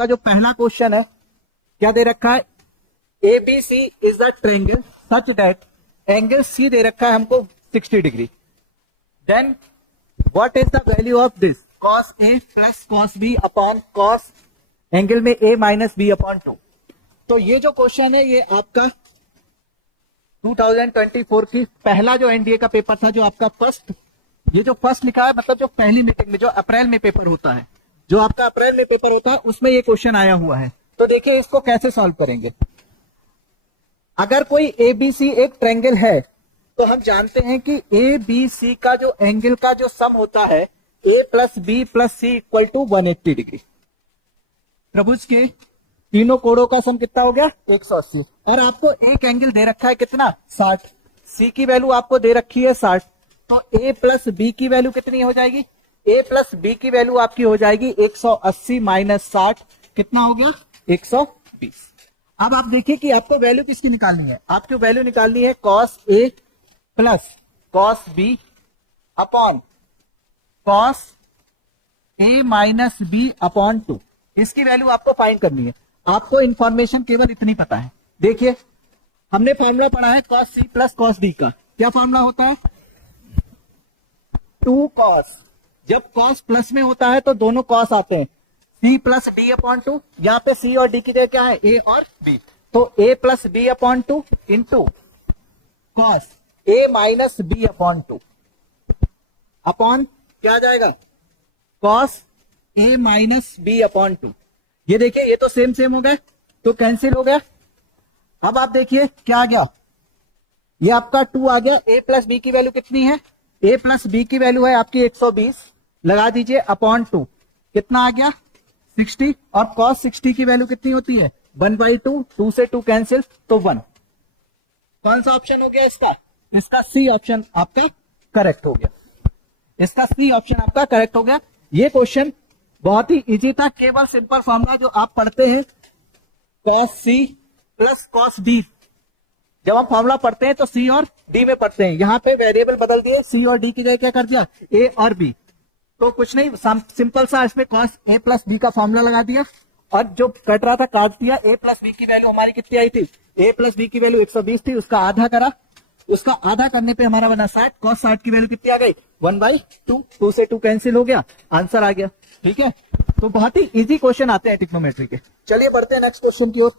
आपका जो पहला क्वेश्चन है क्या दे रखा है, A B C is the triangle such that angle C दे रखा है हमको 60 degree, then what is the value of this cos A plus cos B upon cos angle में A माइनस B अपॉन 2। तो ये जो क्वेश्चन है ये आपका 2024 की पहला जो एनडीए का पेपर था, जो आपका फर्स्ट, ये जो फर्स्ट लिखा है मतलब जो पहली मीटिंग में जो अप्रैल में पेपर होता है, जो आपका अप्रैल में पेपर होता है उसमें ये क्वेश्चन आया हुआ है। तो देखिए इसको कैसे सॉल्व करेंगे। अगर कोई ए बी सी एक ट्रायंगल है तो हम जानते हैं कि ए बी सी का जो एंगल का जो सम होता है A plus B plus C equal to 180 degree. त्रिभुज के तीनों कोणों का सम कितना हो गया 180, और आपको एक एंगल दे रखा है कितना 60, सी की वैल्यू आपको दे रखी है 60, तो ए प्लस बी की वैल्यू कितनी हो जाएगी, ए प्लस बी की वैल्यू आपकी हो जाएगी 180 माइनस 60, कितना हो गया 120। अब आप देखिए कि आपको वैल्यू किसकी निकालनी है, आपको वैल्यू निकालनी है cos A plus cos B upon cos A minus B upon 2। इसकी वैल्यू आपको फाइंड करनी है। आपको इंफॉर्मेशन केवल इतनी पता है। देखिए हमने फॉर्मूला पढ़ा है cos C plus cos D का, क्या फॉर्मूला होता है 2 cos, जब cos प्लस में होता है तो दोनों cos आते हैं, C प्लस डी अपॉन 2, यहाँ पे C और D की जगह क्या है A और B, तो A plus b upon 2 into cos A minus B upon 2 upon क्या आ जाएगा cos A minus B upon 2। ये देखिए ये तो सेम सेम हो गए तो कैंसिल हो गया। अब आप देखिए क्या आ गया, ये आपका 2 आ गया। A प्लस बी की वैल्यू कितनी है, A प्लस बी की वैल्यू है आपकी 120, लगा दीजिए अपॉन 2, कितना आ गया 60, और cos 60 की वैल्यू कितनी होती है 1/2, 2 से 2 कैंसिल तो 1। कौन सा ऑप्शन हो गया इसका, इसका सी ऑप्शन आपका करेक्ट हो गया, इसका सी ऑप्शन आपका करेक्ट हो गया। ये क्वेश्चन बहुत ही इजी था, केवल सिंपल फॉर्मूला जो आप पढ़ते हैं cos C plus cos D, जब हम फॉर्मूला पढ़ते हैं तो C और D में पढ़ते हैं, यहाँ पे वेरिएबल बदल दिए, C और D की जगह क्या कर दिया A और B, तो कुछ नहीं सिंपल सा इसमें cos A प्लस B का फॉर्मूला लगा दिया, और जो कट रहा था काट दिया। A प्लस बी की वैल्यू हमारी कितनी आई थी, A प्लस बी की वैल्यू 120 थी, उसका आधा करा, उसका आधा करने पे हमारा बना 60, cos 60 की वैल्यू कितनी आ गई 1/2, 2 से 2 कैंसिल हो गया, आंसर आ गया। ठीक है, तो बहुत ही इजी क्वेश्चन आते हैं ट्रिग्नोमेट्री के। चलिए बढ़ते हैं नेक्स्ट क्वेश्चन की ओर।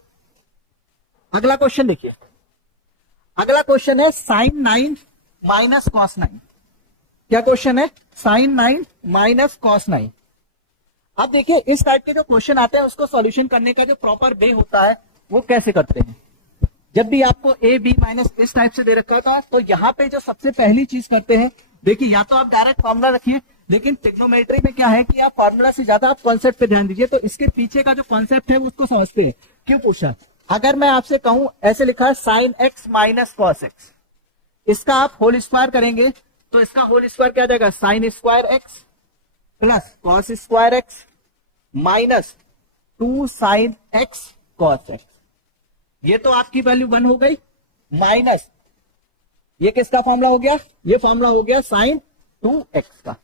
अगला क्वेश्चन देखिए, अगला क्वेश्चन है sin 9 माइनस cos 9। क्या क्वेश्चन है sin 9 माइनस cos 9। अब देखिए इस टाइप के जो क्वेश्चन आते हैं उसको सॉल्यूशन करने का जो प्रॉपर वे होता है वो कैसे करते हैं। जब भी आपको ए बी माइनस इस टाइप से दे रखा था तो यहाँ पे जो सबसे पहली चीज करते हैं, देखिए या तो आप डायरेक्ट फॉर्मूला रखिए, लेकिन ट्रिग्नोमेट्री में क्या है कि आप फार्मूला से ज्यादा आप कॉन्सेप्ट पे ध्यान दीजिए, तो इसके पीछे का जो कॉन्सेप्ट है उसको समझते हैं। क्यों पूछा, अगर मैं आपसे कहूं ऐसे लिखा है sin x minus cos x, इसका आप होल स्क्वायर करेंगे तो इसका होल स्क्वायर क्या आ जाएगा sin square x plus cos square x minus 2 sin x cos x। ये तो आपकी वैल्यू 1 हो गई, माइनस ये किसका फॉर्मूला हो गया, ये फॉर्मूला हो गया sin 2x का।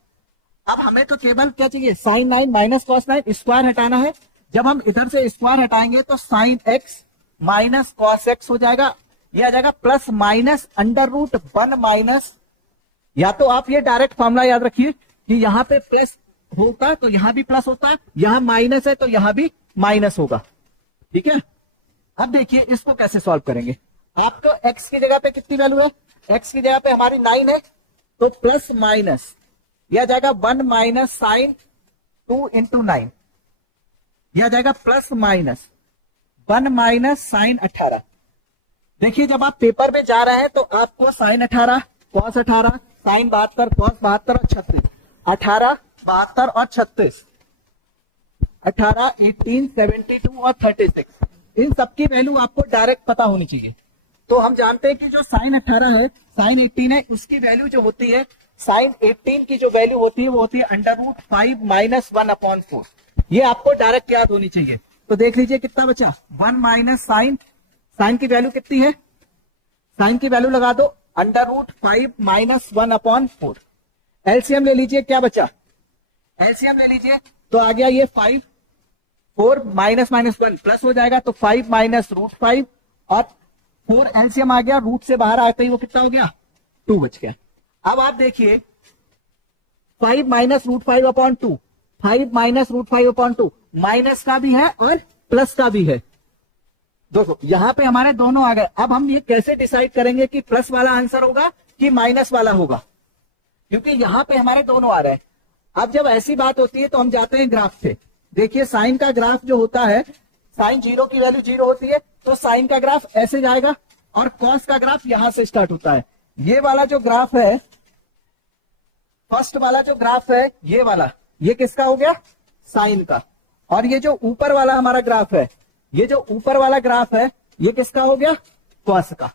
अब हमें तो केवल क्या चाहिए sin 9 माइनस cos 9, स्क्वायर हटाना है। जब हम इधर से स्क्वायर हटाएंगे तो sin x minus cos x हो जाएगा, ये आ जाएगा plus minus under root 1 minus, या तो आप ये डायरेक्ट फॉर्मूला याद रखिए कि यहाँ पे प्लस होगा तो यहां भी प्लस होता है, यहां माइनस है तो यहां भी माइनस होगा। ठीक है, अब देखिए इसको कैसे सॉल्व करेंगे। आपको x की जगह पे कितनी वैल्यू है, x की जगह पे हमारी 9 है तो प्लस माइनस यह आ जाएगा 1 माइनस साइन 2 इंटू 9, यह आ जाएगा प्लस माइनस 1 माइनस साइन 18। देखिए जब आप पेपर में जा रहे हैं तो आपको साइन 18 कॉस 18 साइन 72 कॉस 72 और 36, 18 72 और 36, 18 18 72 और 36, इन सबकी वैल्यू आपको डायरेक्ट पता होनी चाहिए। तो हम जानते हैं कि जो साइन 18 है साइन 18 है, उसकी वैल्यू जो होती है साइन 18 की जो वैल्यू होती है वो होती है अंडर रूट 5 माइनस 1 अपॉन 4। ये आपको डायरेक्ट याद होनी चाहिए। तो देख लीजिए कितना बचा 1 माइनस साइन, साइन की वैल्यू कितनी है, साइन की वैल्यू लगा दो under root 5 minus 1 upon 4। LCM ले लीजिए, क्या बचा एलसीएम ले लीजिए तो आ गया ये 5, 4 माइनस माइनस 1 प्लस हो जाएगा, तो 5 माइनस रूट 5 और 4 एलसीएम आ गया, रूट से बाहर आते ही वो कितना हो गया 2 बच गया। अब आप देखिए 5 minus root 5 upon 2, 5 minus root 5 upon 2 minus का भी है और प्लस का भी है। दोस्तों यहां पे हमारे दोनों आ गए। अब हम ये कैसे डिसाइड करेंगे कि प्लस वाला आंसर होगा कि माइनस वाला होगा, क्योंकि यहां पे हमारे दोनों आ रहे हैं। अब जब ऐसी बात होती है तो हम जाते हैं ग्राफ से। देखिए साइन का ग्राफ जो होता है, साइन 0 की वैल्यू 0 होती है तो साइन का ग्राफ ऐसे जाएगा और कॉस का ग्राफ यहां से स्टार्ट होता है। ये वाला जो ग्राफ है, फर्स्ट वाला जो ग्राफ है ये वाला, ये किसका हो गया साइन का। और ये जो ऊपर वाला हमारा ग्राफ है, ये जो ऊपर वाला ग्राफ है ये किसका हो गया कॉस का।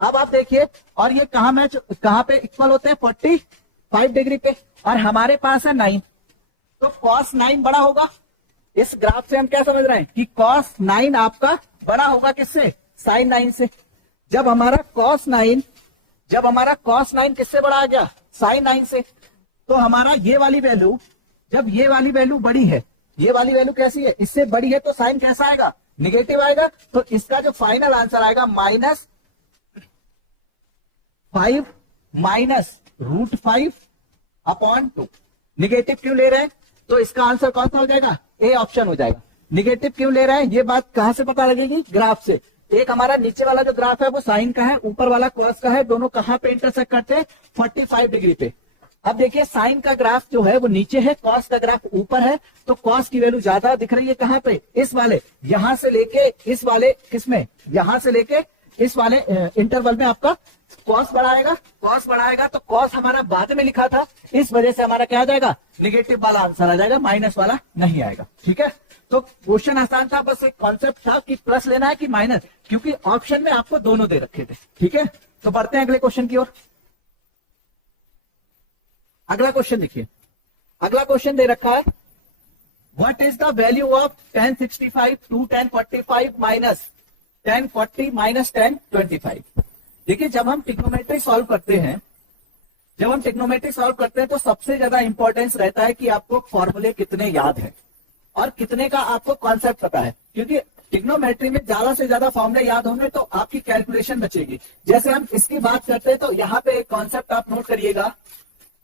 अब आप देखिए, और ये कहां पे इक्वल होते हैं 45 डिग्री पे, और हमारे पास है 9, तो कॉस 9 बड़ा होगा। इस ग्राफ से हम क्या समझ रहे हैं कि कॉस 9 आपका बड़ा होगा किससे, साइन 9 से। जब हमारा कॉस 9 किससे बड़ा आ गया, साइन 9 से, तो हमारा ये वाली वैल्यू, जब ये वाली वैल्यू बड़ी है, ये वाली वैल्यू कैसी है, इससे बड़ी है, तो साइन कैसा आएगा, निगेटिव आएगा। तो इसका जो फाइनल आंसर आएगा -5 माइनस रूट 5 अपॉन 2। निगेटिव क्यों ले रहे हैं, तो इसका आंसर कौन सा हो जाएगा, ए ऑप्शन हो जाएगा। निगेटिव क्यों ले रहे हैं, ये बात कहां से पता लगेगी, ग्राफ से। एक हमारा नीचे वाला जो ग्राफ है वो साइन का है, ऊपर वाला कॉस का है, दोनों कहां पे इंटरसेक्ट करते हैं 45 डिग्री पे। अब देखिए साइन का ग्राफ जो है वो नीचे है, कॉस का ग्राफ ऊपर है, तो कॉस की वैल्यू ज्यादा दिख रही है कहां पे, इस वाले, यहां से लेके इस वाले, किसमें, यहां से लेके इस वाले इंटरवल में आपका कॉस बढ़ाएगा, तो कॉस हमारा बाद में लिखा था, इस वजह से हमारा क्या आ जाएगा, निगेटिव वाला आंसर आ जाएगा, माइनस वाला नहीं आएगा। ठीक है, तो क्वेश्चन आसान था, बस एक कॉन्सेप्ट था कि प्लस लेना है कि माइनस, क्योंकि ऑप्शन में आपको दोनों दे रखे थे। ठीक है, तो बढ़ते हैं अगले क्वेश्चन की ओर। अगला क्वेश्चन देखिए, अगला क्वेश्चन दे रखा है, what is the value of 1065 to 1045 minus 1040 minus 1025। देखिए जब हम ट्रिग्नोमेट्री सॉल्व करते हैं, तो सबसे ज्यादा इंपॉर्टेंस रहता है कि आपको फॉर्मूले कितने याद है और कितने का आपको कॉन्सेप्ट पता है, क्योंकि ट्रिग्नोमेट्री में ज्यादा से ज्यादा फॉर्मूले याद होंगे तो आपकी कैलकुलेशन बचेगी। जैसे हम इसकी बात करते हैं तो यहाँ पे एक कॉन्सेप्ट आप नोट करिएगा,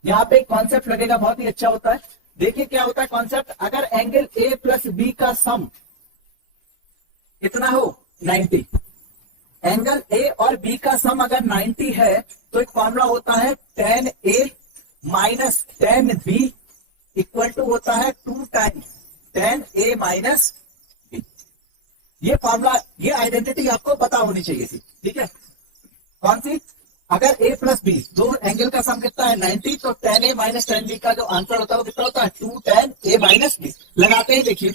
यहाँ पे एक कॉन्सेप्ट लगेगा, बहुत ही अच्छा होता है। देखिए क्या होता है कॉन्सेप्ट, अगर एंगल ए प्लस बी का सम कितना हो 90, एंगल ए और बी का सम अगर 90 है तो एक फॉर्मूला होता है tan A minus tan B equal to होता है 2 times tan A minus B। ये फॉर्मूला, ये आइडेंटिटी आपको पता होनी चाहिए थी। ठीक है, कौन सी, अगर a प्लस बी दो एंगल का सम कितना है 90, तो tan A minus tan B का जो आंसर होता है वो कितना होता है 2 tan A माइनस B। लगाते हैं, देखिए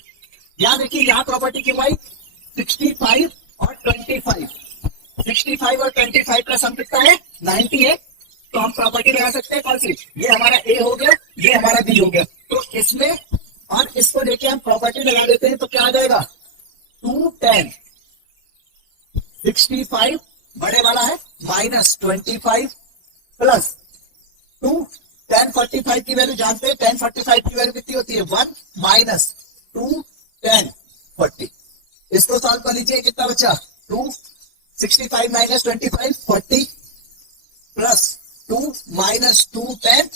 यहाँ प्रॉपर्टी की वाई 65 और 25, 65 और 25 का सम कितना है 90 है, तो हम प्रॉपर्टी लगा सकते हैं कौन सी, ये हमारा ए हो गया, ये हमारा बी हो गया, तो इसमें और इसको लेके हम प्रॉपर्टी लगा देते हैं, तो क्या आ जाएगा 2 tan 65 बड़े वाला है माइनस 25 प्लस 2 tan 45 की वैल्यू जानते हैं, tan 45 की वैल्यू कितनी होती है 1 माइनस 2 tan 40। इसको सॉल्व कर लीजिए, कितना बचा 2 65 minus 25 40 plus 2 minus 2 tan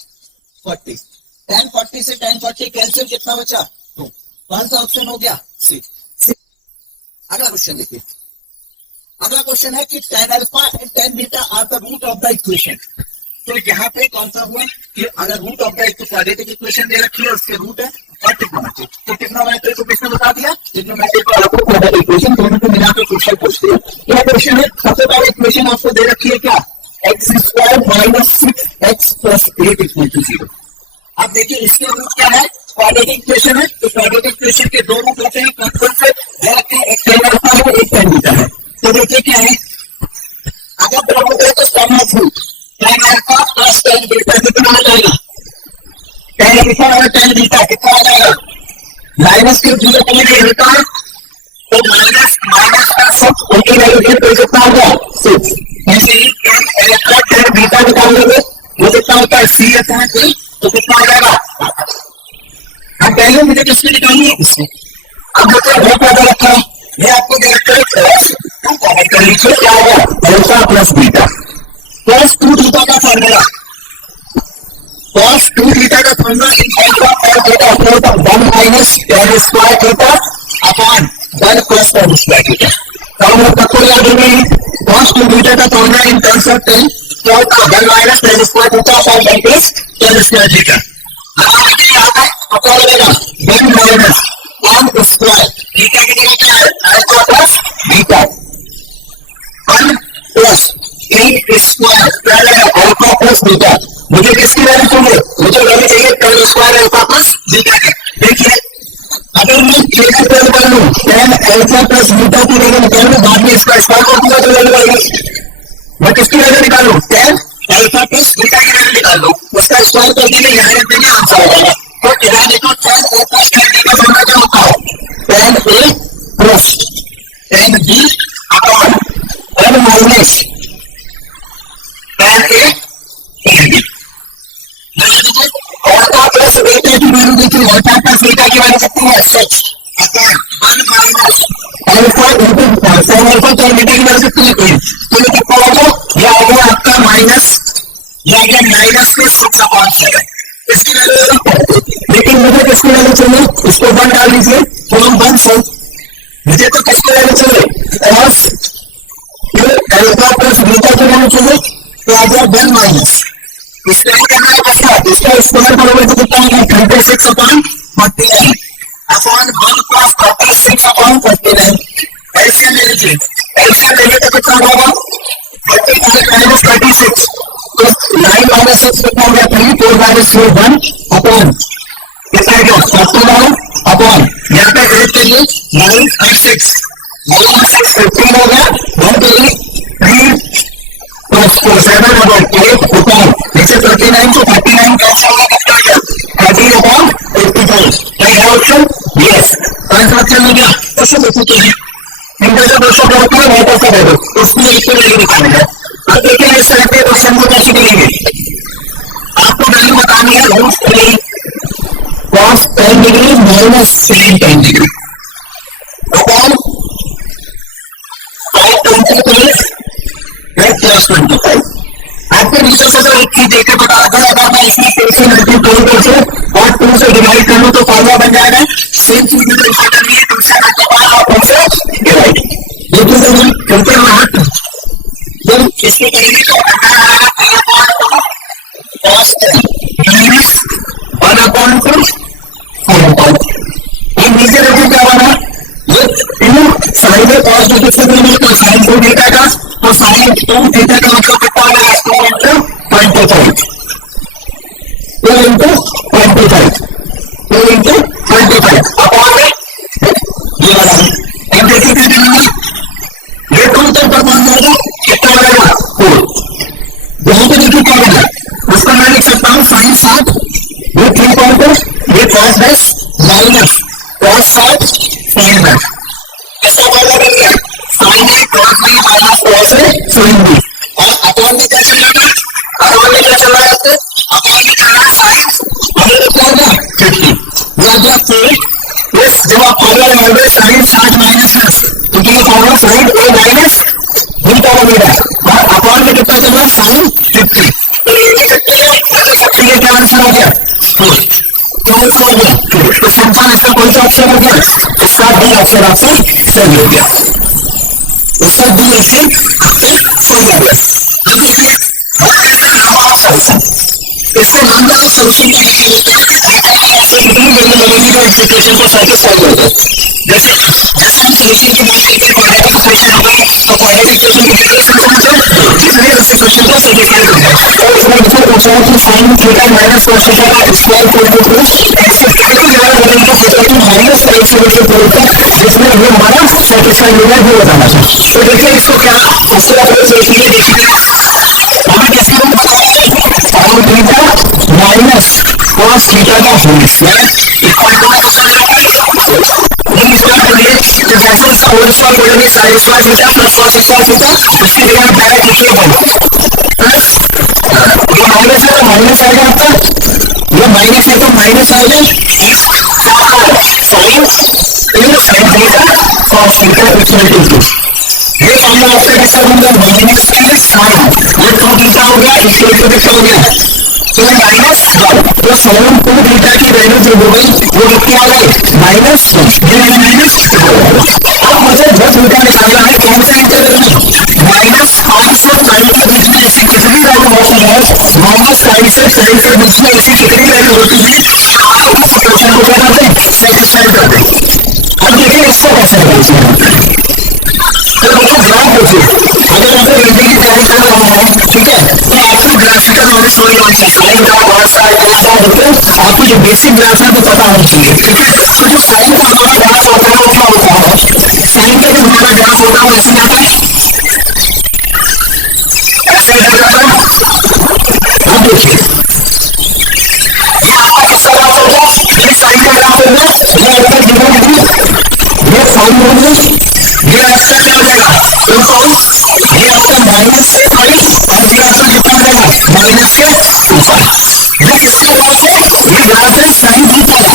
40, tan 40 से tan 40 कैंसिल, कितना बचा 2। कौन सा ऑप्शन हो गया सी। अगला क्वेश्चन देखिए, अगला क्वेश्चन है कि tan alpha and tan beta are the root of the equation. तो यहाँ पे कौन सा हुआ कि अगर root of the quadratic equation दे रखी है, उसके रूट है और ट्रिग्नोमेट्री, तो ट्रिग्नोमेट्री को किसने बता दिया, ट्रिग्नोमेट्री को आपको क्वाड्रेटिक इक्वेशन दोनों को मिलाकर क्वेश्चन पूछ दिया। यह क्वेश्चन है, सबसे पहले इक्वेशन आपको दे रखी है क्या, x² minus 6x plus 8 equal to 0। अब देखिए इसके रूट क्या है, क्वाड्रेटिक इक्वेशन है, तो क्वाड्रेटिक इक्वेशन के दो रूट होते हैं, कौन से दे रखे हैं, एक tan अल्फा है, एक tan बीटा है। तो देखिए क्या है, अगर दो रूट है तो sum of root tan alpha plus tan beta कितना आ जाएगा, tan अल्फा और tan बीटा कितना आ जाएगा, माइनस के 0 को नहीं होता है, तो माइनस का सब उनकी वैल्यू तो कितना आ गया 6। ऐसे ही tan अल्फा tan बीटा निकाल लेंगे, वो कितना होता है C/2, तो कितना आ जाएगा। अब वैल्यू मुझे किसकी निकालनी है, इससे अब देखिए ये क्या दे रखा है, ये आपको दे रखा है cos 2 कॉमन कर लीजिए, क्या होगा alpha plus beta. cos 2 theta का फॉर्मूला, cos 2 थीटा का फॉर्मूला इन अल्फा और बीटा अपने ऊपर 1 minus tan square theta upon 1 plus tan square theta. तो हम लोग सबको याद हो गई cos 2 थीटा का formula in terms of tan क्या होता है 1 minus tan square theta upon 1 plus tan square theta. अब आगे यहाँ पे क्या मिलेगा 1 माइनस tan स्क्वायर थीटा की जगह क्या है alpha plus beta 1 plus 8 square क्या रहेगा अल्फा प्लस बीटा। मुझे किसकी वैल्यू चाहिए, मुझे वैल्यू चाहिए tan square alpha plus beta की। देखिए अगर मैं ये का वैल्यू कर लूं tan अल्फा प्लस बीटा की वैल्यू निकाल लूं, बाद में इसका स्क्वायर कर दूंगा तो वैल्यू आएगी। मैं किसकी वैल्यू निकालूं tan अल्फा प्लस बीटा की वैल्यू निकाल लूं, उसका स्क्वायर करके मैं यहाँ रख देंगे आंसर आ जाएगा। तो इधर देखो tan a plus tan b का फॉर्मूला क्या होता है tan a plus tan b upon 1 minus tan a tan b। Alpha plus beta की वैल्यू देखिए, अल्फा प्लस बीटा की वैल्यू कितनी है 6 upon 1 minus alpha into tan alpha tan beta की वैल्यू कितनी है 3। तो ये कितना हो गया, ये आ गया आपका माइनस, ये आ गया माइनस के 6 अपॉन 7। इसकी वैल्यू लेकिन मुझे किसकी वैल्यू चाहिए, इसको 1 डाल दीजिए तो हम 1 से, मुझे तो किसकी वैल्यू चाहिए cos अल्फा प्लस बीटा की वैल्यू चाहिए, तो आ गया 1 माइनस इसका ही करना है बच्चा, इसका स्क्वायर करोगे तो कितना आएगा 36 upon 49 upon 1 plus 36 upon 49। LCM ले लीजिए, एलसीएम लेंगे तो कितना होगा 35 माइनस 36, तो 9 माइनस 6 कितना हो गया 3, 4 माइनस 3 1 अपॉन कितना है 49 अपॉन यहाँ पे एड करिए 9 और 6 15 हो गया 1 के लिए 3 प्लस 4 7 अपॉन 8 अपॉन जैसे 39 को 39 कैसे होगा कितना हो गया 30 अपॉन 85। क्या है ऑप्शन यस, आंसर ऑप्शन में क्या क्वेश्चन देखो तो इंटर का क्वेश्चन क्या होता है बहुत ऐसा दे दो उसमें इसको वैल्यू निकालनी है। अब देखिए इस तरह के क्वेश्चन को कैसे करेंगे, आपको वैल्यू बतानी है √3 cos 10 degree minus sin 10 degree upon 525 plus 25। आपके नीचे से एक चीज देखे बता दो, अगर मैं इसमें फिर से मल्टीप्लाई से और 2 से डिवाइड कर लूं तो फार्मूला बन जाएगा सेम चीज मुझे लिखा करनी है 2 से मल्टीप्लाई और 2 से डिवाइड। ये चीज हम करते हैं जब इसको करेंगे तो अंदर आएगा 3/2 cos 10 माइनस 1/2 sin 10। ये नीचे देखिए क्या बना, ये 2 sin cos 2 किससे मिलेगा तो sin 2 थीटा का, तो sin 2 थीटा का मतलब कितना आएगा 2 into 25 अपॉन में ये वाला अब देखिए क्या करेंगे, ये 2 तक बन जाएगा कितना हो जाएगा 4। यहाँ पे देखिए क्या बना, उसका मैं लिख सकता हूँ sin 7 ये 3.2 ये cos 10 माइनस cos 7 sin 10 इसका फायदा बन गया sin a cos b minus cos a sin b। और अपॉन में क्या चल रहा है, अपॉन में क्या चल रहा है आपको, अपॉन में चल रहा है sin हमें क्या होगा 50 या जब प्लस जब आप फार्मूला लगाओगे sin 7 माइनस 10 तो ये formula sin a minus b का बनेगा और अपॉन में कितना चल रहा है sin 50। तो ये 50 है तो 50 का क्या आंसर हो गया 4, क्या आंसर हो गया 4। तो सिंपल इसका कौन सा ऑप्शन हो गया, इसका बी ऑप्शन आपका सही हो गया, इसका बी ऑप्शन आपका सही हो गया। अब देखिए इसको लंबा सोल्यूशन का मतलब होता है ऐसे कितनी वैल्यू लगेगी जो एक्सपेक्टेशन को सेटिस्फाई कर दे। जैसे जैसे हम सोल्यूशन की बात करते हैं क्वाड्रेटिक इक्वेशन होगा तो क्वाड्रेटिक इक्वेशन की कितनी सोल्यूशन है 2, इसलिए उससे क्वेश्चन को सेटिस्फाई कर देगा। तो इसमें इसको पूछा है कि sin theta minus cos theta का स्क्वायर करने के लिए ऐसे कितनी बार करेंगे तो सोचा कि माइनस का एक सोल्यूशन करेगा जिसमें ये हमारा सेटिस्फाई होगा वो बताना है। तो देखिए इसको क्या इसको अपने सोल्यूशन में देखिए हमें किसकी रूप बताना है sin theta minus cos theta का होल स्क्वायर इक्वल टू कितना ले रखा है होल स्क्वायर को ले तो जैसे इसका होल स्क्वायर करेंगे sin square theta plus cos square theta उसकी जगह डायरेक्ट लिखिए 1 प्लस ये माइनस है तो माइनस आएगा आपका, ये माइनस है तो माइनस आएगा sin sine theta cos theta equal to 2। ये फॉर्मूला आपका किसका बन गया, माइनस के साइन, ये 2 थीटा हो गया इक्वल टू कितना हो गया, तो माइनस 1। तो साइन 2 थीटा की वैल्यू जो हो गई वो कितनी आ गई, -2। ये माइनस 2। अब मुझे जो थीटा निकालना है कौन सा इंटरवल, -5 से 9 के बीच में ऐसी कितनी वैल्यू होती है, -5 से 10 के बीच में ऐसी कितनी वैल्यू होती है, आप इस क्वेश्चन को क्या करते हैं, सेटिस्फाई कर दें। अब देखिए इसको कैसे निकालते तो देखिए ध्यान दीजिए, अगर आपको रेलवे की तैयारी कर रहा है, ठीक है, तो आपको ग्राफिकल नॉलेज थोड़ी होनी चाहिए, साइन का कॉस का टेन का, मतलब आपको जो बेसिक ग्राफ है वो पता होना चाहिए, ठीक है। तो जो साइन का हमारा ग्राफ होता है वो क्या होता है, साइन का जो हमारा ग्राफ होता है वो ऐसे जाता है, ऐसे इधर जाता है। अब देखिए ये आपका किसका ग्राफ होगा, ये साइन का ग्राफ होगा, ये आपका गिवन है, ये साइन होगा, ये आपका क्या हो जाएगा ऊपर, ये आपका माइनस के फाइव और ये आपका कितना हो जाएगा माइनस के ऊपर। ये किसका ग्राफ है, ये ग्राफ है साइन थीटा का।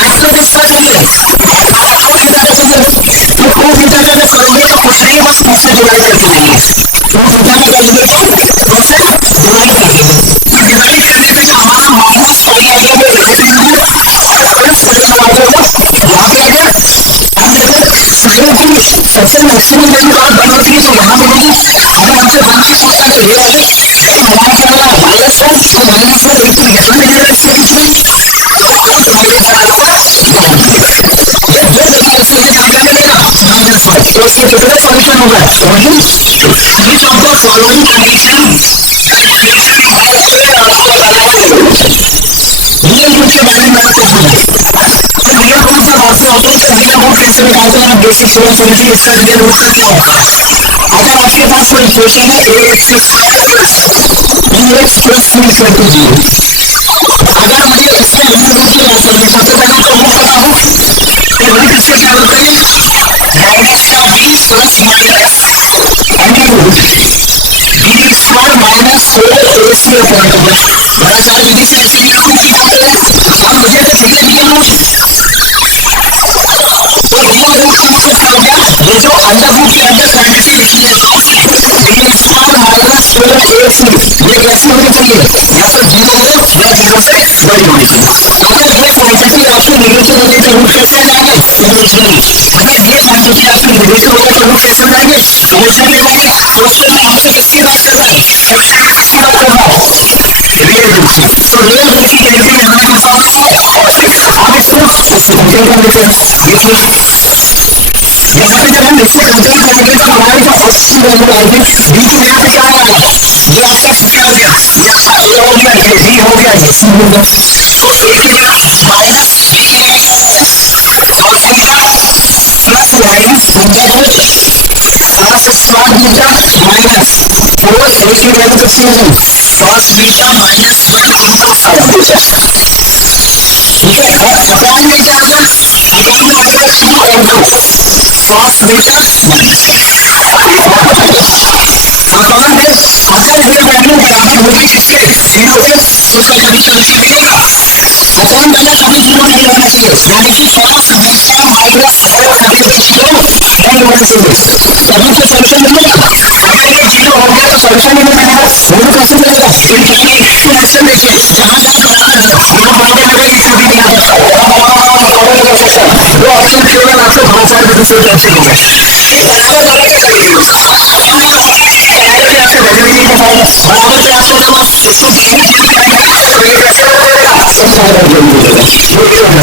आपको किसका चाहिए, आपको थीटा का चाहिए, तो 2 थीटा का जब करोगे तो कुछ नहीं, बस 2 से डिवाइड करके आएंगे, 2 थीटा का करोगे तो 2 से डिवाइड कर देंगे। तो डिवाइड करने पे जो हमारा माइनस फाइव आ गया वो नेगेटिव नंबर और प्लस फाइव आ गया वो यहाँ पे आ गया। अब देखो साइन की सबसे मैक्सिमम वैल्यू कहाँ बन होती है, तो यहाँ बनेगी। अगर हमसे बन नहीं सकता तो ये वाली, लेकिन हमारा क्या बना -1, तो -1 बिल्कुल यहाँ मिलेगा इसके बीच में, और डायरेक्ट यहाँ पर यहाँ मिलेगा। ये जो बचा इसमें से क्या मिलेगा -1, तो इसके कितने सॉल्यूशन होगा, 1। ये जो आपको फॉलोइंग कंडीशन का इक्वेशन है ये आपको बनाना है। रियल रूट के बारे में आपको बोला, तो रियल रूट जब आपसे होते हैं तो रियल रूट कैसे निकालते हैं, बेसिक सोच समझिए इसका रियल रूट का क्या होता है। अगर आपके पास कोई इक्वेशन है ax² plus bx plus c equal to 0, अगर मुझे इसका रियल रूट की बात करनी है, सबसे पहले तो वो पता हो तो रूट इसके क्या होते हैं, माइनस का b plus minus under root b square minus 4ac upon two. बड़ा चाहे विधि से ऐसे भी हम ठीक होते हैं। अब मुझे तो चाहिए रियल रूट, तो रियल रूट का मतलब क्या हो गया, ये जो अंडर रूट के अंदर क्वांटिटी लिखी है b स्क्वायर माइनस 4ac, ये कैसी होनी चाहिए, या तो 0 हो या 0 से बड़ी होनी चाहिए। अगर ये क्वांटिटी आपकी नेगेटिव होगी तो रूट कैसे आ जाएंगे, इमेजिनरी। अगर ये क्वांटिटी आपकी नेगेटिव होगी तो रूट कैसे हो जाएंगे, पॉजिटिव हो जाएंगे। तो उसके बाद आपसे किसकी बात कर रहा है, क्वेश्चन में किसकी बात कर रहा है, रियल रूट की। तो रियल रूट की नेगेटिव हमारा कौन सा होता है, अब इसको कंपेयर कर लेते हैं। देखिए यहाँ पे जब हम इससे कंपेयर करेंगे तो हमारे जो x की वैल्यू आएगी, b की वैल्यू पे क्या आ रहा है, ये आपका क्या हो गया, ये आपका a हो गया, ये b हो गया, ये c हो गया। तो a की जगह minus bx cos theta plus minus under root cos square theta minus 4a की वैल्यू कितनी होगी, cos theta minus 1 into sin theta, ठीक है। और अपॉन में क्या होगा, अपॉन में आएगा 2 into cos theta minus, upon में अगर ये वैल्यू बराबर होगी किसके, 0 के, तो उसका कंडीशन ऐसे लिखेगा, अपॉन वाला कभी 0 नहीं होना चाहिए, यानी कि cos बीटा माइनस 4 कभी भी 0 नहीं होना चाहिए, तभी तो सॉल्यूशन मिलेगा। अगर ये 0 हो गया तो सॉल्यूशन नहीं मिलेगा, रूट कैसे मिलेगा, इंटीग्रेशन एक्शन देखिए, जहां जहां बराबर है यहाँ बराबर होगा, इंक्लूडिंग यहाँ वो ऑप्शन केवल आपको 2 4 बिंदु से कैंसिल हो गए। ये बराबर वाले के करिए यूज, अपॉन में होगा पहले भी आपसे वैल्यू ही नहीं बताया, बराबर पे आपको लगा इसको देंगे जीरो जाएगा तो ये कैसे हो जाएगा, तो बराबर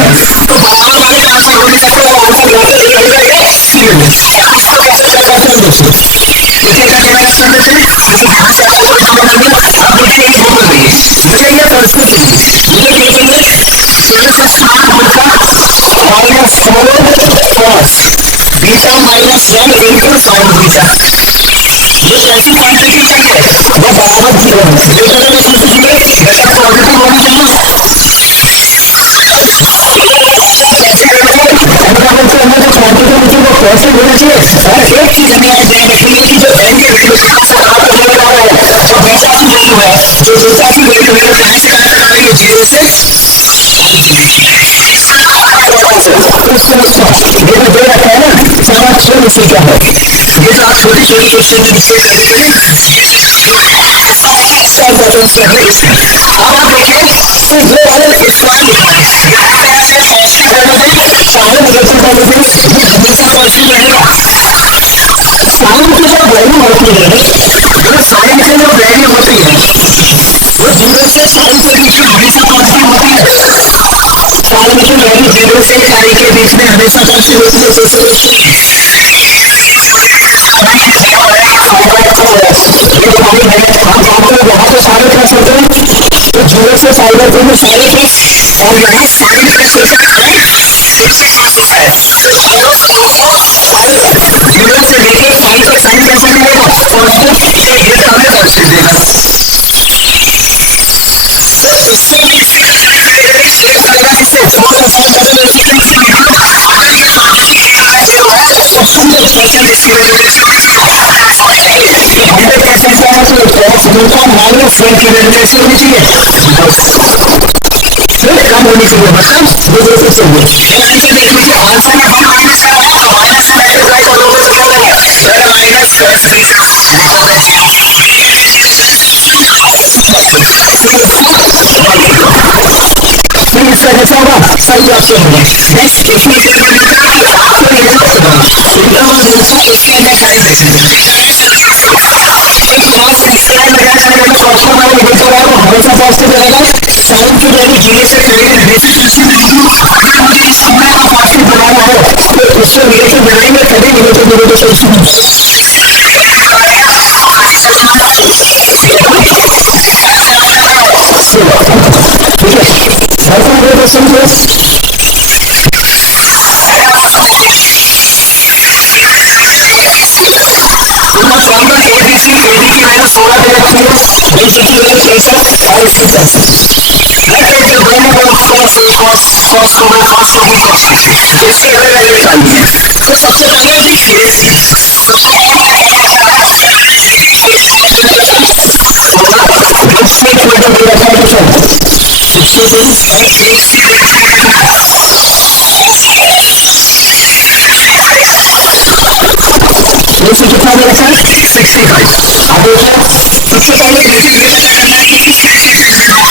मिलेगा, तो बराबर वाले का आंसर हो नहीं सकता, वो आंसर या तो ए होगा या सी होगा। अब इसको कैसे कर सकते हैं देखिए, इसे का डिवाइड कर देते हैं, क्योंकि यहाँ से आपको कोई जरूरत नहीं है। अब देखिए ये दो कर रही है, मुझे ये फर्स्ट चाहिए, मुझे क्या चाहिए, a square beta minus 4 cos beta minus 1 into sine beta, ये कैसी क्वांटिटी चाहिए, वो बराबर 0 होनी चाहिए। ये दोनों में से किसी में घटक पॉजिटिव होनी चाहिए, कैसे होना चाहिए। और एक चीज हमें याद रखनी है कि जो n की वैल्यू कहाँ से कहाँ तक होने वाला है, जो बीटा की वैल्यू है, जो बीटा की वैल्यू है कहाँ से कहाँ तक आएगी, 0 से इस तरह इम्पोर्टेंस है। ये जो क्यों इसी क्या है, ये जो आप छोटी छोटी क्वेश्चन में डिस्कस करने के लिए सॉल्व करने इसमें। अब आप देखिए कि ये वाले इलेक्ट्रॉन यहाँ पे ऐसे पॉजिटिव होने दें, सारे नेगेटिव होने दें, ये हमेशा पॉजिटिव रहेगा। साइन की जो वैल्यू होती है, जो साइन की जो वैल्यू होती है वो 0 से साइन के बीच में हमेशा पॉजिटिव होती है। साइन की वैल्यू 0 से साइन के बीच में हमेशा पॉजिटिव होती है। जैसे साइन 0 है, साइन ये साइन है, आप जानते हो यहाँ पे सारे प्लस होते हैं, तो 0 से साइन में साइन प्लस, और यहाँ साइन प्लस होता है और 1 से प्लस होता है, तो ऑलमोस्ट आपको साइन 0 से लेकर साइन तक साइन कैसा मिलेगा, पॉजिटिव। तो ये तो हमें पॉजिटिव देगा। तो इससे हम इससे कैटेगरी शेयर करेगा, किससे स्मॉल साइन बदल सकते हैं। अगर ये पॉजिटिव के कारण 0 है तो 100% इसकी वैल्यू कैसे हो सकती है, 100 कह सकते हैं कि cos बीटा माइनस 1 की वैल्यू कैसी होनी चाहिए, फिर कम होनी चाहिए, मतलब वो जैसे चाहिए। तो नीचे देख लीजिए आंसर में 1 माइनस का है और माइनस से मल्टीप्लाई करोगे तो क्या बनेगा, 1 minus cos beta equal to 0। फिर इसका कैसा होगा, सही ऑप्शन होगा। बस इतनी देर में आपको ये जो इंटरवल मिलता है इसके अंदर सारे देखेंगे। एक बात स्क्वायर लगाया जाएगा तो पॉजिटिव वाला नेगेटिव वाला हमेशा पॉजिटिव रहेगा। साइन की वैल्यू 0 से पहले हमेशा पॉजिटिव रहेगी। अगर मुझे इस नंबर को पॉजिटिव बनाना हो तो उसको नेगेटिव बनाएंगे, तभी negative solution number ABC, AB की वैल्यू 16 दे रखी है, बीसी की वैल्यू 63 और इसकी 64। जो दोनों को cos A, cos 2 है, cos 2 की cos 3, इसकी हमें वैल्यू निकालनी है। तो सबसे पहले देखिए, सबसे पहले क्या करना है, इसकी वैल्यू दे रखा है कितना, 62 और AC दे रखा है कितना, AC कितना दे रखा है 65। अब देखो सबसे पहले मुझे ये पता करना है कि किसकी डिस्ट्रीब्यूशन है।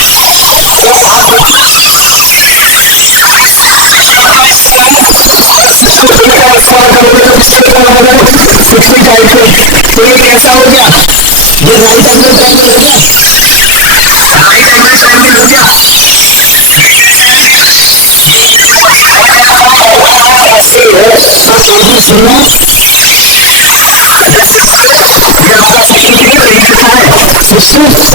तो आप देखिए अगर 62 का इस्तेमाल करोगे तो किसके इस्तेमाल करोगे 65 पे, तो ये कैसा हो गया, ये राइट एंगल ट्रायंगल हो गया, राइट एंगल ट्रायंगल हो गया। ये कैसा हो गया, ये देखो ये हो गया ऐसे है, तो AB 0 ये हमारा 63 और ये कितना है 65।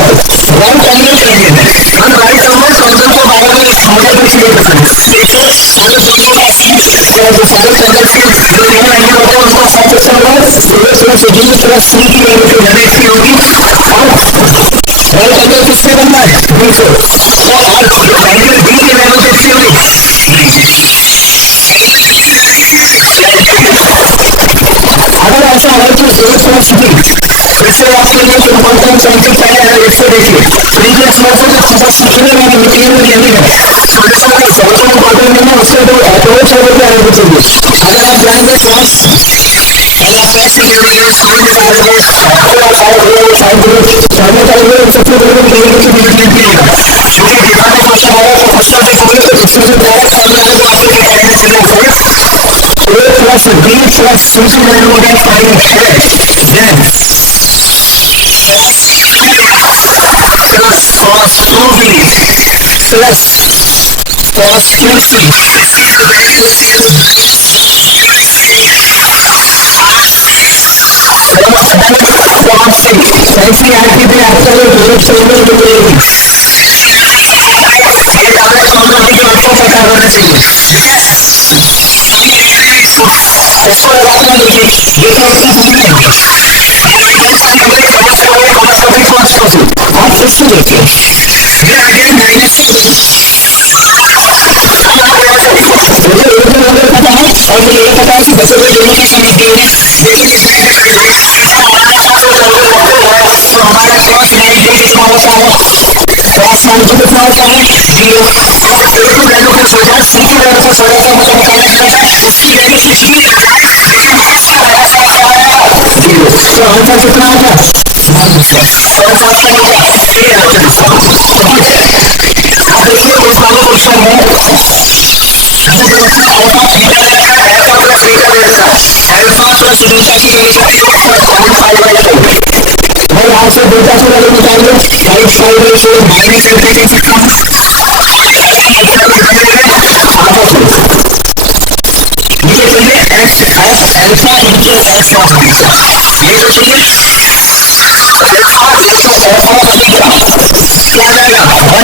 राइट एंगल ट्रायंगल है, हम राइट एंगल ट्रायंगल को बारे में एक मॉडल से लेकर चलें। देखो सारे ट्रायंगल का साइन और जो सारे ट्रायंगल के जो रियल एंगल होता है उसका साइन कितना होगा, a plus b plus c की वैल्यू की 180 होगी। और राइट एंगल किससे बनता है, b से, तो और एंगल b की वैल्यू कितनी होगी, एंगल b की वैल्यू कितनी होगी, अगर ऐसा है कि a प्लस b, इससे आपके लिए इंपॉर्टेंट टॉपिक क्या है, इसको देखिए। प्रीवियस में से जो चीजें सीखने में मटेरियल में यही है, सॉल्यूशन का सबसे इंपॉर्टेंट नहीं है, उससे जो अप्रोच है वो क्या होना चाहिए। अगर आप जाएंगे कॉस और आप कैसे निकालेंगे, साइन निकालेंगे, साइन निकालेंगे, सबसे पहले नेगेटिव डिविडेंड मिलेगा, क्योंकि डिवाइड क्वेश्चन आएगा तो उसका देखोगे तो इसमें जो डायरेक्ट फॉर्मूला है वो आपको निकालना चाहिए। a plus b plus c की वैल्यू अगर फाइंड है, then plus cos 2b plus cos 2c, इसकी जो वैल्यू होती है वो माइनस 1/3 एनसीईआरटी में आपको ये छोड़ने को मिलेगी। ये डायरेक्ट फॉर्मूला है जो आपको पता होना चाहिए, ठीक है। इसको लगाते हैं, देखिए ये तो आपका साइन है, ये राइट हैंड साइड हो गई, cos हो गई, cos हो गई, cos हो गई। आप इसको देखिए, ये आ गया माइनस का मुझे एक नंबर पता है और मुझे ये पता है कि बचे हुए दोनों का साइन ये है। देखिए कितना है, इसका हमारे साथ जो ट्रायंगल बनते हैं तो हमारा cos 90 कितना होता है, cos 90 कितना होता है 0। अब a की वैल्यू पुट हो जाए, c की वैल्यू पुट हो जाए, तो मुझे बताना पड़ेगा इसकी वैल्यू कुछ भी आ जाए लेकिन कितना आ गया, और कॉस का हो गया ए अब देखिए इस वाले क्वेश्चन में हमने जो रखा अल्फा बीटा रखा है, अल्फा प्लस बीटा रखा है, अल्फा प्लस बीटा की वैल्यू कितनी है 0.5/2। भाई यहाँ से बीटा की वैल्यू निकालिए, राइट साइड में से माइनस करके क्या सकता हूँ, नीचे चलिए S F alpha into F of beta, ये तो चलिए alpha into F of beta क्या आ जाएगा 1/,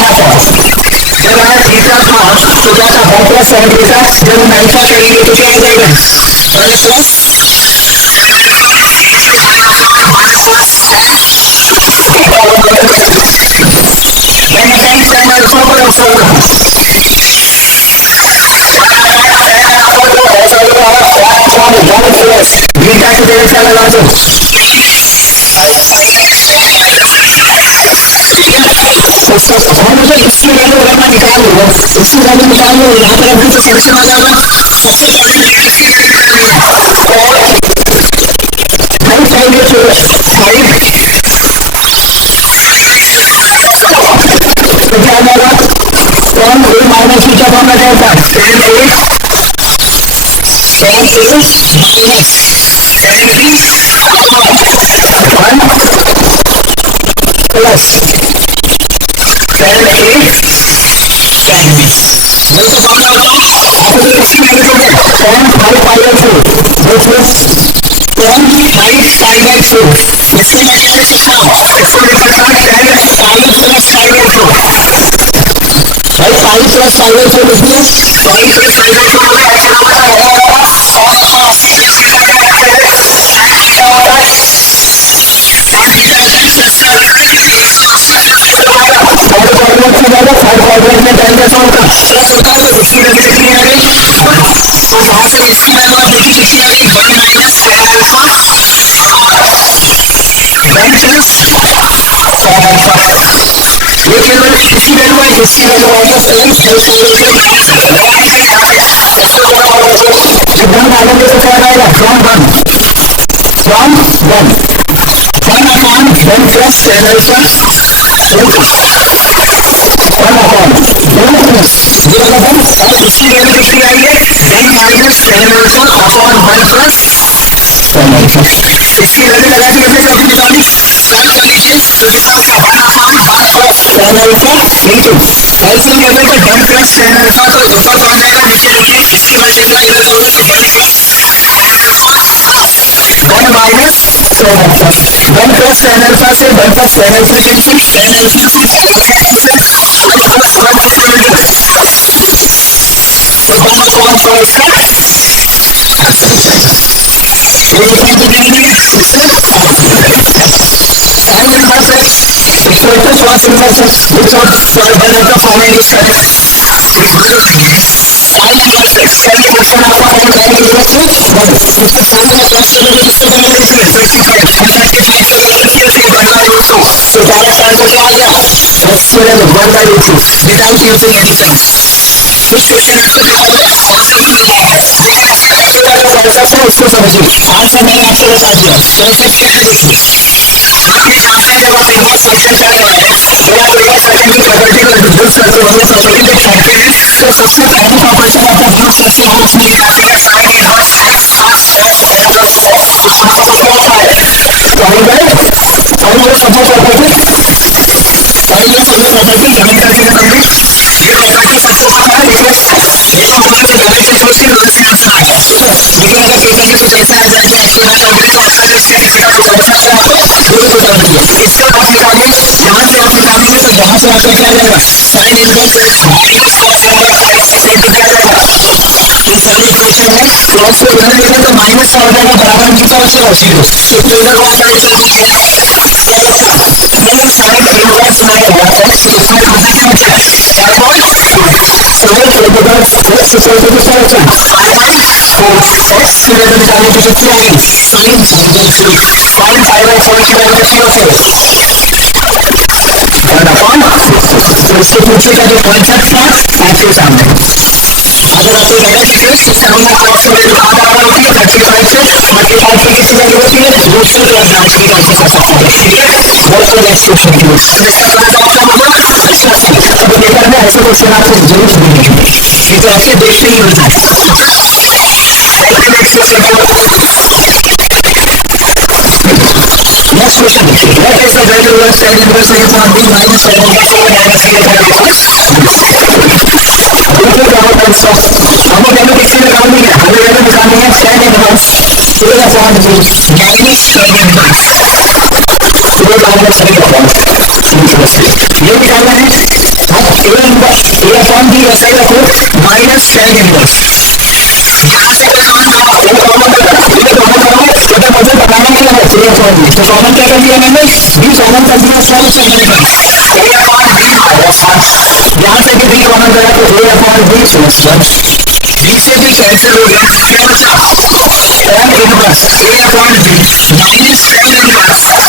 जब आया थीटा कॉस तो क्या था 1 प्लस tan थीटा, जब हम अल्फा करेंगे तो क्या आ जाएगा 1 plus tan alpha into 1/1 plus tan theta 1/, मैंने tan अल्फा को ऐसा लिखा, बीटा की जगह क्या लगा दो, मुझे इसकी वैल्यू अगर मैं निकाल लूँ, इसकी वैल्यू निकाल लूँ, यहाँ पर अभी तो सॉल्यूशन हो जाएगा, सबसे पहले इसकी वैल्यू निकालनी है और ढंग साइड में छोड़ो, साइड तो क्या आ जाएगा tan a माइनस थीटा कौन आ जाएगा tan a minus tan b upon 1 plus tan a tan b, जल्दी से फॉर्मूला बताओ, आपको तो इसकी वैल्यू दोगे tan 5/4 tan 5/4, इसको मैं क्या लिख सकता हूँ, इसको लिख सकता हूँ tan 5 प्लस 5/4, भाई 5 प्लस 5/4 लिख दिया, 5 प्लस 5/4 हो गया, ऐसे होता है tan का प्लस थीटा क्या होता है, tan थीटा होता है, tan थीटा होता है प्लस का होता है कितनी 180 प्लस 5 हो जाएगा, थर्ड क्वाड्रेंट में जाएगा, थर्ड क्वाड्रेंट में tan कैसा होगा प्लस होता है, तो इसकी वैल्यू कितनी आ गई 1, तो यहाँ से इसकी वैल्यू आप देखिए कितनी आ गई 1 minus tan alpha 1 plus tan alpha, ये केवल इसकी वैल्यू है, इसकी वैल्यू आएगा tan alpha into minus alpha, लगा है क्या यहाँ पे, इसको थोड़ा और देखिए, जब 1 डालेंगे तो क्या आएगा from 1 1 upon 1 plus tan alpha into 1 upon 1 plus ये वाला 1 और इसकी वैल्यू कितनी आई है 1 minus tan alpha upon 1 plus tan alpha, इसकी वैल्यू लगा के हमने कभी निकाली, सॉल्व कर लीजिए तो कितना होगा 1 upon 1 plus tan alpha into LCM लेंगे तो 1 प्लस tan अल्फा तो ऊपर तो आ जाएगा, नीचे लिखिए इसकी मल्टीप्लाई इधर करोगे तो 1 plus tan alpha plus 1 minus tan alpha, 1 plus tan alpha से 1 plus tan alpha cancel, tan alpha से tan अल्फा कैंसिल, 1 प्लस 1 कितना आ गया तो 1 अपॉन cos का ये कितना कितना है tan inverse x equal to cos inverse x, which of one of the following is correct, ये मान लेंगे tan इनवर्स x का ये क्वेश्चन आपका है tan इनवर्स x 1, इसको सारा cos के लिए किसको कन्वर्ट किया 35 और 35 को कन्वर्ट किया तो 1/√2, तो डायरेक्ट आंसर क्या आ गया x square 1/√2 without using any sine, इस क्वेश्चन आपको जो है आंसर भी मिल जाएगा, लेकिन इसका सबसे बड़ा जो कॉन्सेप्ट है इसको समझिए, आंसर मैंने आपको बता दिया, कॉन्सेप्ट क्या है देखिए, आपके सामने जब आप इनवर्स फंक्शन कर रहे हैं या आप इनवर्स फंक्शन की प्रॉपर्टी को यूज करते हो, प्रॉपर्टी जब करते हैं तो सबसे पहली प्रॉपर्टी आपको यूज करते हो उसमें ये आती है sign inverse x plus tan inverse x, यहाँ पर क्या होता है फाइंड आउट सब प्रॉपर्टी, फाइंड आउट सब प्रॉपर्टी कमेंट करके बताइए, ये प्रॉपर्टी सबसे पहले लिखिए, देखो हमारा जो डायरेक्ट क्वेश्चन वहां से आंसर आ गया, ठीक है, लेकिन अगर पेपर में कुछ ऐसा आ जाए कि आपको यहाँ पर मिले तो अपना जो इसका डिफिकल्ट जो कॉन्सेप्ट है आपको वो भी बता देंगे, इससे आप निकालिए, यहाँ से आप निकालेंगे तो यहाँ पे आपका क्या आ जाएगा sine inverse x minus cos inverse x equal to क्या आ जाएगा, इस वाले इक्वेशन में cos को इधर लिखें तो माइनस का हो जाएगा बराबर कितना बचेगा 0, इसको इधर को कैंसिल कीजिए क्या बचा 3 साइन इनवर्स में x इसमें हमने क्या बचा 5/4, sine inverse x equal to कितना बचा 5/4, x की वैल्यू निकालने की कितनी आ गई साइन 5/4, साइन 5/4 की वैल्यू कितनी होती है 1/, तो इसके पीछे का जो कॉन्सेप्ट था आपके सामने, अगर आपको डायरेक्ट इक्वेशन 7 cos की वैल्यू कहाँ बराबर होती है 35 से, 35 की कितनी वैल्यू होती है 2 इसी तरह से आंसर कैसे कर सकते हैं, ठीक है। बहुत नेक्स्ट क्वेश्चन की ओर अच्छा सर, अब पेपर में ऐसे क्वेश्चन आपको जरूर मिलेंगे, ये तो ऐसे देखते ही होता है। नेक्स्ट क्वेश्चन देखिए, what is the value of tan inverse a upon b minus tan inverse a minus b upon a plus बिल्कुल कवर कर सकते हैं। हमको वैल्यू किसी में काम नहीं है, हमें वैल्यू निकालनी है tan inverse a upon b minus tan inverse ये निकालना सही होगा, ये निकालना है। हम a inverse a upon b ऐसा ही रखो माइनस tan इनवर्स, यहाँ से क्या कॉमन था, वो कॉमन था, इधर कॉमन था, मतलब मुझे बताना क्या है, a upon b, तो कॉमन क्या कर दिया मैंने, b कॉमन कर दिया, सॉल्व करने पर a upon b माइनस यहाँ से भी b कॉमन गया तो a upon b plus one, b से भी कैंसिल हो गया, क्या बचा tan inverse a upon b minus tan inverse a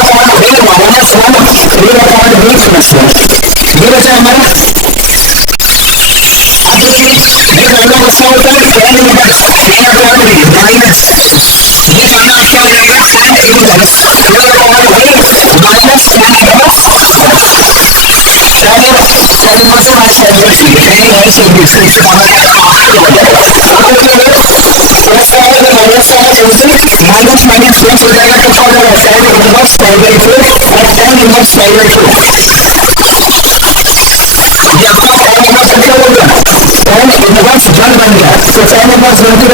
upon b minus one a upon b plus one, ये बचा हमारा। अब देखिए ये पहला बचा होता है tan inverse a upon b minus, ये पहला आपका आ जाएगा tan inverse a upon b minus tan inverse tan inverse से minus tan inverse tan inverse इससे कॉमन है आखिर हो जाएगा। अब देखिए प्लस का है तो माइनस का है, जैसे माइनस माइनस प्लस हो जाएगा तो क्या हो जाएगा tan इनवर्स पाई बाई 2 और tan इनवर्स पाई बाई 2, ये आपका tan इनवर्स क्या हो गया, tan इनवर्स 1 बन गया, तो tan इनवर्स 1 की